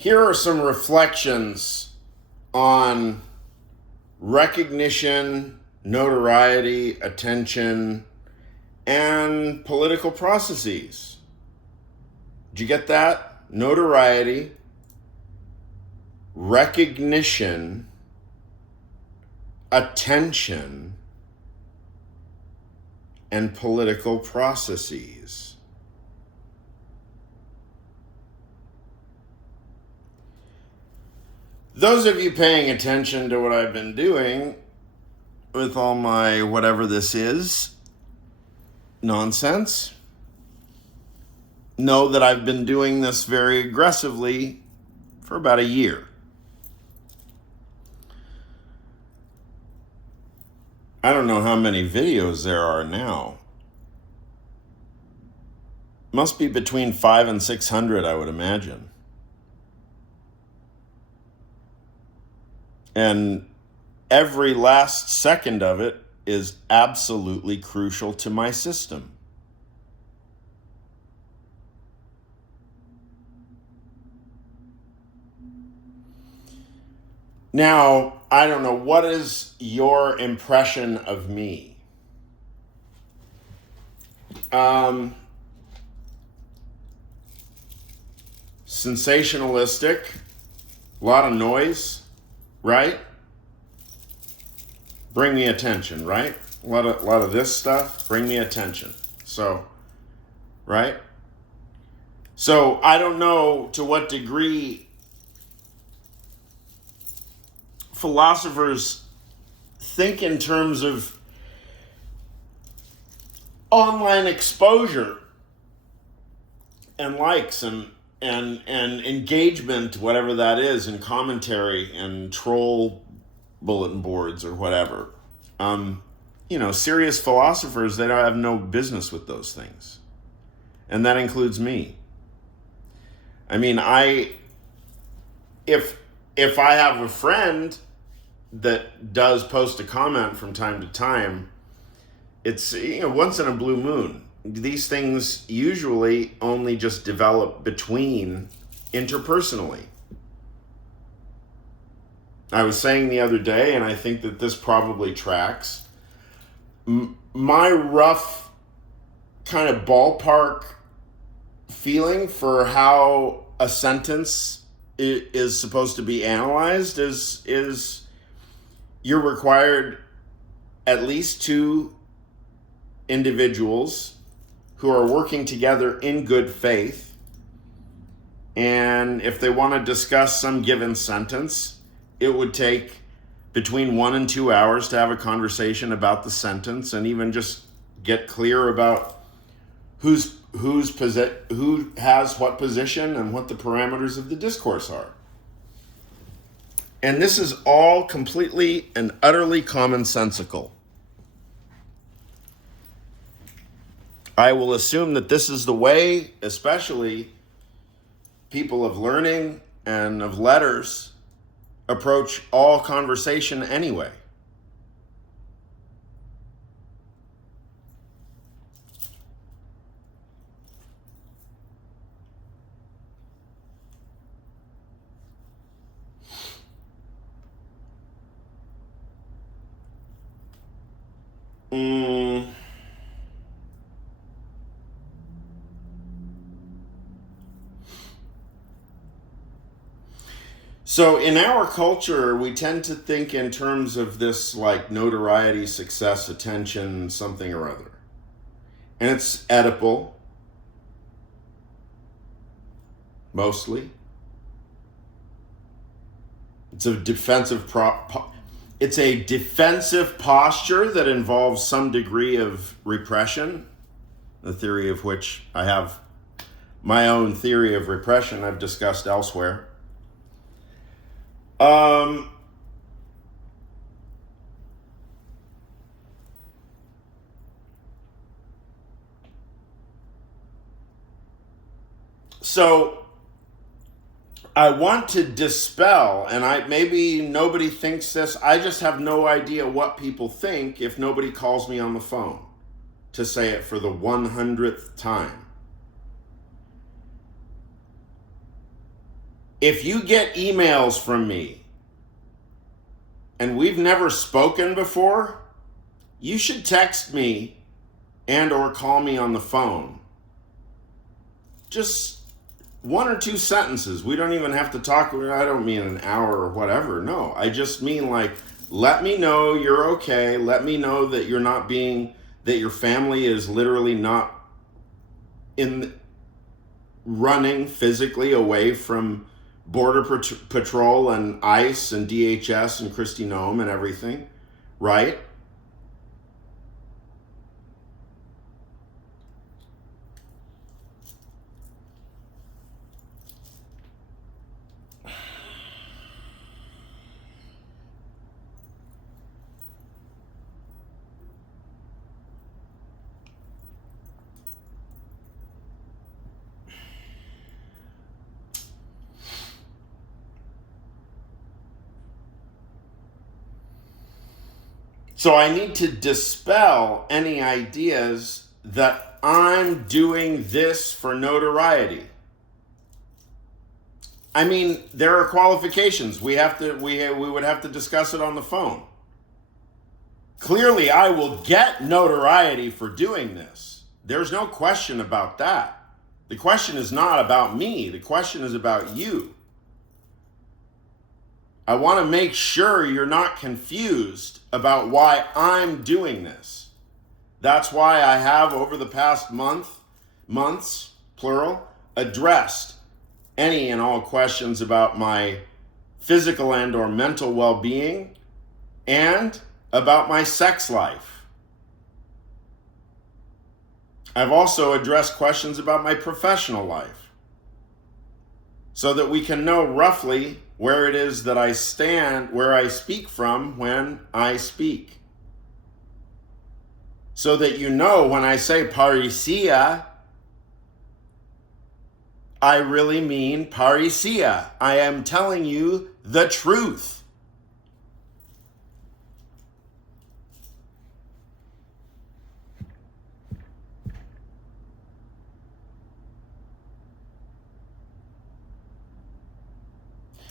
Here are some reflections on recognition, notoriety, attention, and political processes. Did you get that? Notoriety, recognition, attention, and political processes. Those of you paying attention to what I've been doing with all my whatever this is nonsense know that I've been doing this very aggressively for about a year. I don't know how many videos there are now. Must be between 500 and 600, I would imagine. And every last second of it is absolutely crucial to my system. Now, I don't know, what is your impression of me? Sensationalistic, a lot of noise, right? Bring me attention, right? A lot of this stuff, bring me attention. So, right? So I don't know to what degree philosophers think in terms of online exposure and likes and engagement, whatever that is, and commentary and troll bulletin boards or whatever. Serious philosophers, they don't have no business with those things. And that includes me. I mean, if I have a friend that does post a comment from time to time, it's once in a blue moon. These things usually only just develop between interpersonally. I was saying the other day, and I think that this probably tracks, my rough kind of ballpark feeling for how a sentence is supposed to be analyzed is you're required at least two individuals who are working together in good faith, and if they want to discuss some given sentence, it would take between 1 and 2 hours to have a conversation about the sentence and even just get clear about who has what position and what the parameters of the discourse are. And this is all completely and utterly commonsensical. I will assume that this is the way, especially people of learning and of letters, approach all conversation anyway. So in our culture, we tend to think in terms of this like notoriety, success, attention, something or other. And it's Oedipal, mostly. It's a defensive posture that involves some degree of repression, the theory of which I have my own theory of repression I've discussed elsewhere. So I want to dispel, and maybe nobody thinks this, I just have no idea what people think if nobody calls me on the phone to say it for the 100th time. If you get emails from me and we've never spoken before, you should text me and or call me on the phone. Just one or two sentences. We don't even have to talk. I don't mean an hour or whatever. No, I just mean like, let me know you're okay. Let me know that you're not being, that your family is literally not running physically away from Border Patrol and ICE and DHS and Kristi Noem and everything, right? So I need to dispel any ideas that I'm doing this for notoriety. I mean, there are qualifications. We would have to discuss it on the phone. Clearly, I will get notoriety for doing this. There's no question about that. The question is not about me. The question is about you. I want to make sure you're not confused about why I'm doing this. That's why I have, over the past months, plural, addressed any and all questions about my physical and or mental well-being and about my sex life. I've also addressed questions about my professional life so that we can know roughly where it is that I stand, where I speak from when I speak. So that you know when I say parousia, I really mean parousia. I am telling you the truth.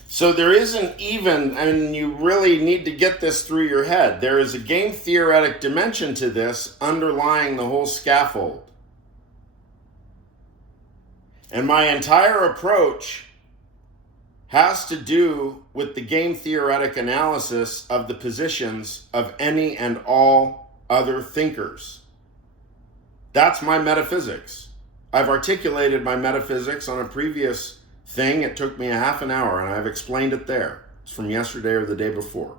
So there isn't even, and you really need to get this through your head, there is a game theoretic dimension to this underlying the whole scaffold. And my entire approach has to do with the game theoretic analysis of the positions of any and all other thinkers. That's my metaphysics. I've articulated my metaphysics on a previous thing. It took me a half an hour, and I've explained it there. It's from yesterday or the day before.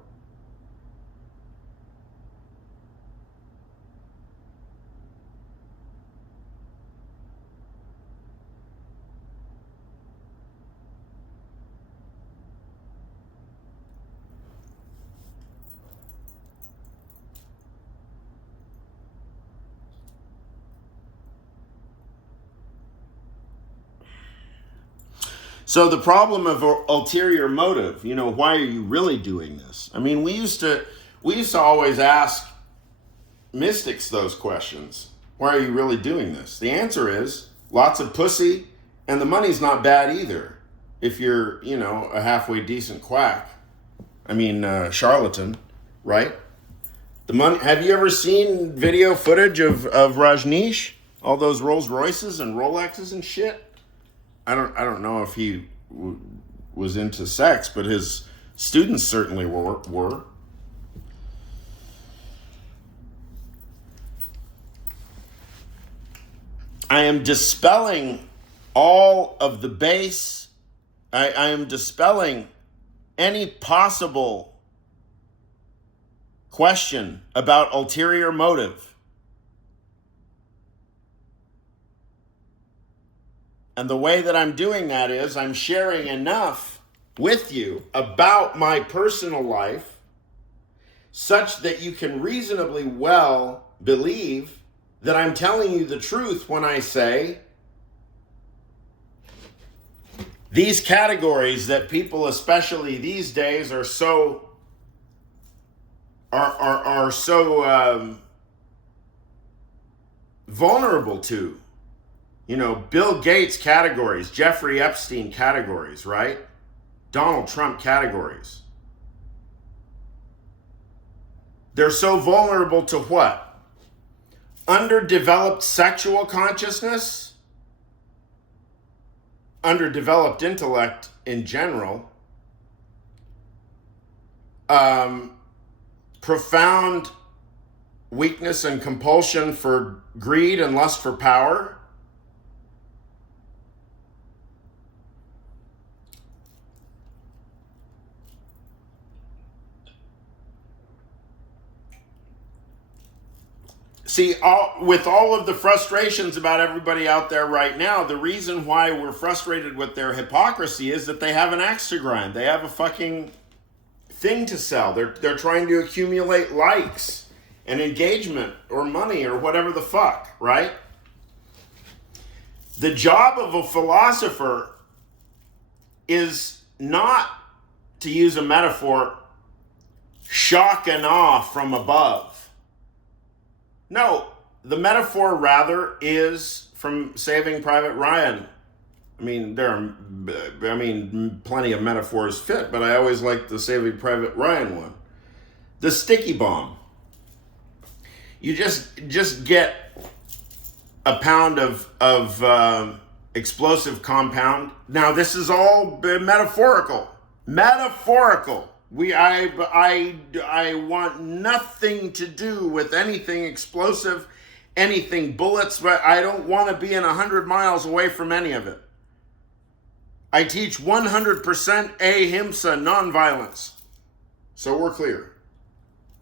So the problem of ulterior motive, why are you really doing this? I mean, we used to always ask mystics those questions. Why are you really doing this? The answer is lots of pussy, and the money's not bad either. If you're, a halfway decent quack. I mean, charlatan, right? The money. Have you ever seen video footage of Rajneesh? All those Rolls Royces and Rolexes and shit? I don't know if he was into sex, but his students certainly were. I am dispelling all of the base. I am dispelling any possible question about ulterior motive. And the way that I'm doing that is I'm sharing enough with you about my personal life such that you can reasonably well believe that I'm telling you the truth when I say these categories that people, especially these days, are so vulnerable to. Bill Gates categories, Jeffrey Epstein categories, right? Donald Trump categories. They're so vulnerable to what? Underdeveloped sexual consciousness, underdeveloped intellect in general, profound weakness and compulsion for greed and lust for power. See, with all of the frustrations about everybody out there right now, the reason why we're frustrated with their hypocrisy is that they have an axe to grind. They have a fucking thing to sell. They're trying to accumulate likes and engagement or money or whatever the fuck, right? The job of a philosopher is not, to use a metaphor, shock and awe from above. No, the metaphor rather is from Saving Private Ryan. I mean, plenty of metaphors fit, but I always like the Saving Private Ryan one. The sticky bomb. You just get a pound of explosive compound. Now, this is all metaphorical. Metaphorical. I want nothing to do with anything explosive, anything bullets, but I don't want to be in 100 miles away from any of it. I teach 100% ahimsa, nonviolence. So we're clear.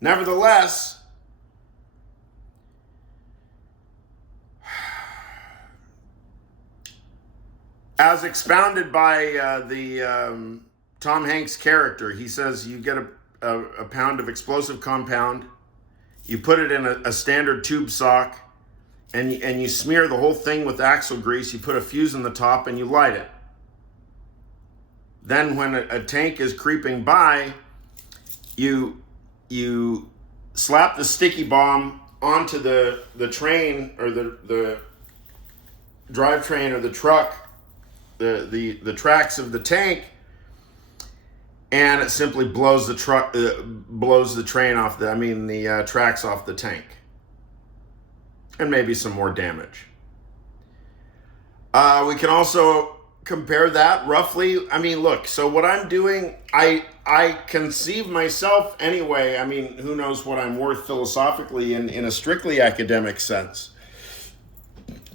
Nevertheless, as expounded by the Tom Hanks character, he says you get a pound of explosive compound, you put it in a standard tube sock, and you smear the whole thing with axle grease, you put a fuse in the top, and you light it. Then when a tank is creeping by, you slap the sticky bomb onto the train or the drivetrain or the truck, the tracks of the tank, and it simply blows the tracks off the tank, and maybe some more damage. We can also compare that roughly. I mean, look, so what I'm doing, I conceive myself anyway. I mean, who knows what I'm worth philosophically in a strictly academic sense.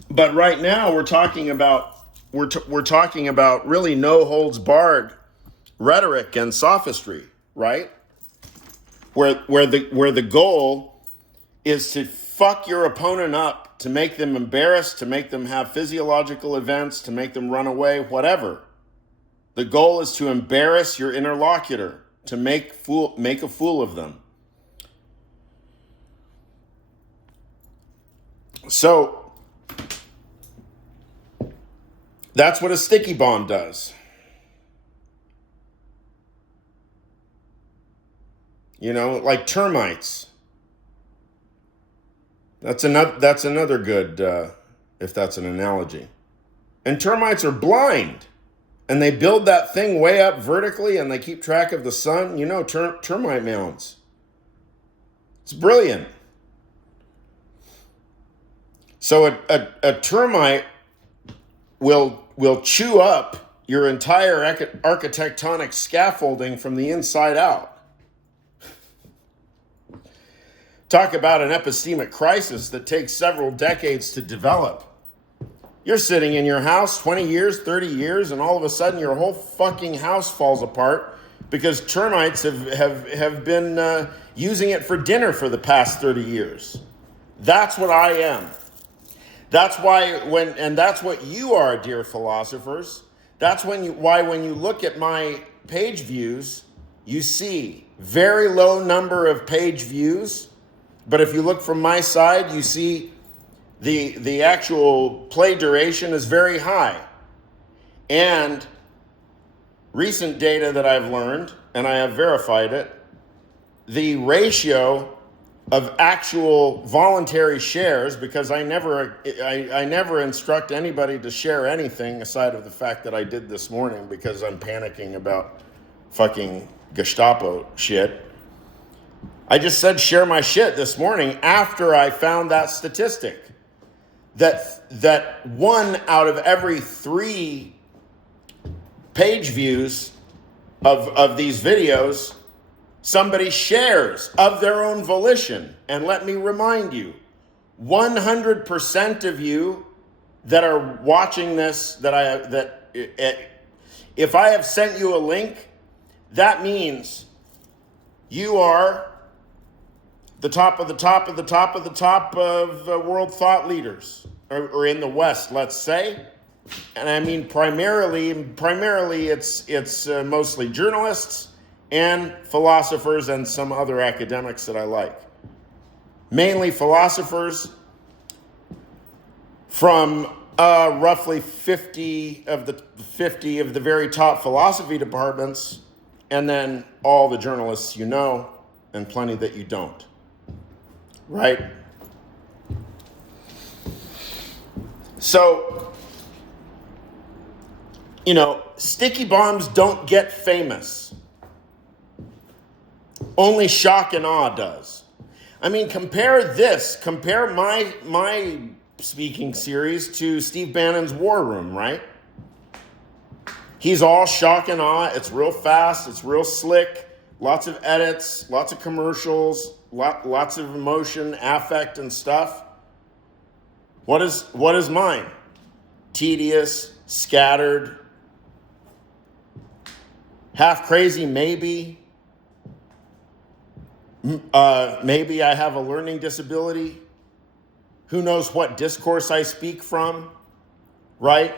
But right now we're talking about really no holds barred rhetoric and sophistry, right? Where the goal is to fuck your opponent up, to make them embarrassed, to make them have physiological events, to make them run away, whatever. The goal is to embarrass your interlocutor, to make a fool of them. So that's what a sticky bomb does. You know, like termites. That's another good, if that's an analogy. And termites are blind, and they build that thing way up vertically, and they keep track of the sun. You know, termite mounds. It's brilliant. So a termite will chew up your entire architectonic scaffolding from the inside out. Talk about an epistemic crisis that takes several decades to develop. You're sitting in your house 20 years, 30 years, and all of a sudden your whole fucking house falls apart because termites have been using it for dinner for the past 30 years. That's what I am. That's why that's what you are, dear philosophers. That's why when you look at my page views, you see very low number of page views. But if you look from my side, you see the actual play duration is very high. And recent data that I've learned, and I have verified it, the ratio of actual voluntary shares, because I never instruct anybody to share anything aside of the fact that I did this morning because I'm panicking about fucking Gestapo shit. I just said share my shit this morning after I found that statistic that 1 out of every 3 page views of these videos, somebody shares of their own volition. And let me remind you, 100% of you that are watching this, if I have sent you a link, that means you are the top of the top of the top of the top of world thought leaders, or in the West, let's say. And I mean primarily it's mostly journalists and philosophers and some other academics that I like. Mainly philosophers from roughly 50 of the very top philosophy departments, and then all the journalists you know and plenty that you don't. Right? So, you know, sticky bombs don't get famous. Only shock and awe does. I mean, compare my speaking series to Steve Bannon's War Room, right? He's all shock and awe. It's real fast. It's real slick. Lots of edits, lots of commercials, lots of emotion, affect, and stuff. What is mine? Tedious, scattered, half crazy, maybe. Maybe I have a learning disability. Who knows what discourse I speak from, right?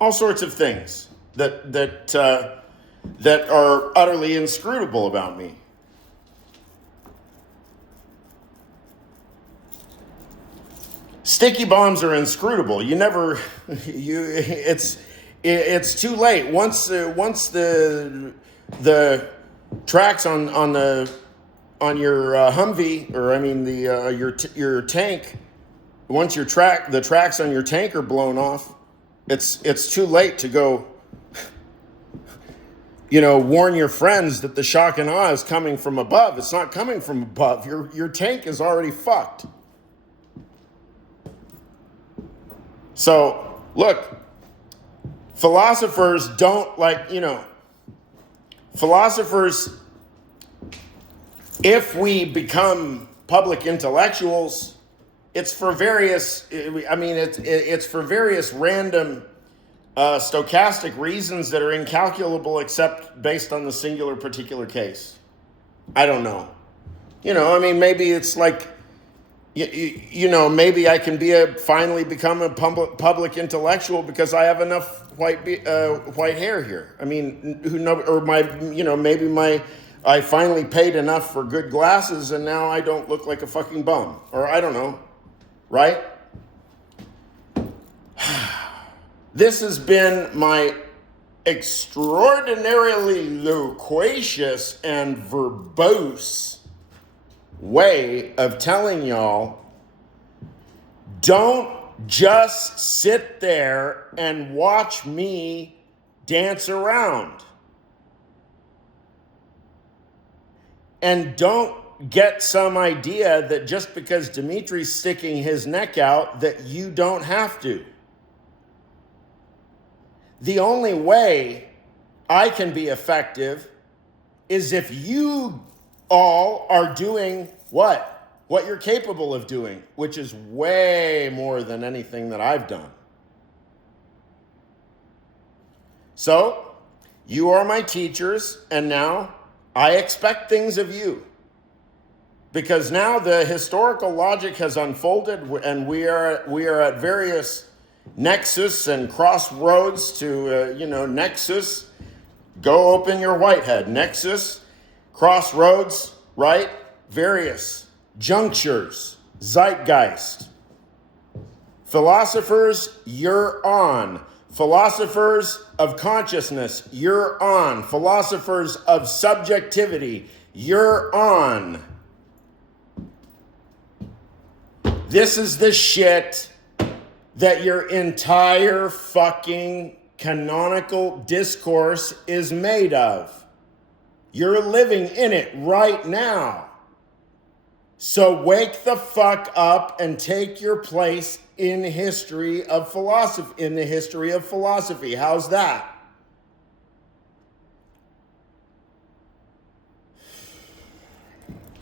All sorts of things that are utterly inscrutable about me. Sticky bombs are inscrutable. It's too late. Once the tracks on your Humvee, or I mean your tank, once the tracks on your tank are blown off, it's too late to go, warn your friends that the shock and awe is coming from above. It's not coming from above. Your tank is already fucked. So, look, philosophers don't philosophers, if we become public intellectuals, it's for various random stochastic reasons that are incalculable except based on the singular particular case. I don't know. Maybe it's like, maybe I can finally become a public intellectual because I have enough white hair here. I mean, maybe I finally paid enough for good glasses and now I don't look like a fucking bum, or I don't know, right? This has been my extraordinarily loquacious and verbose way of telling y'all, don't just sit there and watch me dance around. And don't get some idea that just because Dimitri's sticking his neck out that you don't have to. The only way I can be effective is if you all are doing what you're capable of doing, which is way more than anything that I've done. So, you are my teachers, and now I expect things of you. Because now the historical logic has unfolded, and we are at various nexus and crossroads to, nexus, go open your Whitehead. Nexus, crossroads, right? Various junctures, zeitgeist. Philosophers, you're on. Philosophers of consciousness, you're on. Philosophers of subjectivity, you're on. This is the shit that your entire fucking canonical discourse is made of. You're living in it right now. So wake the fuck up and take your place in the history of philosophy. How's that?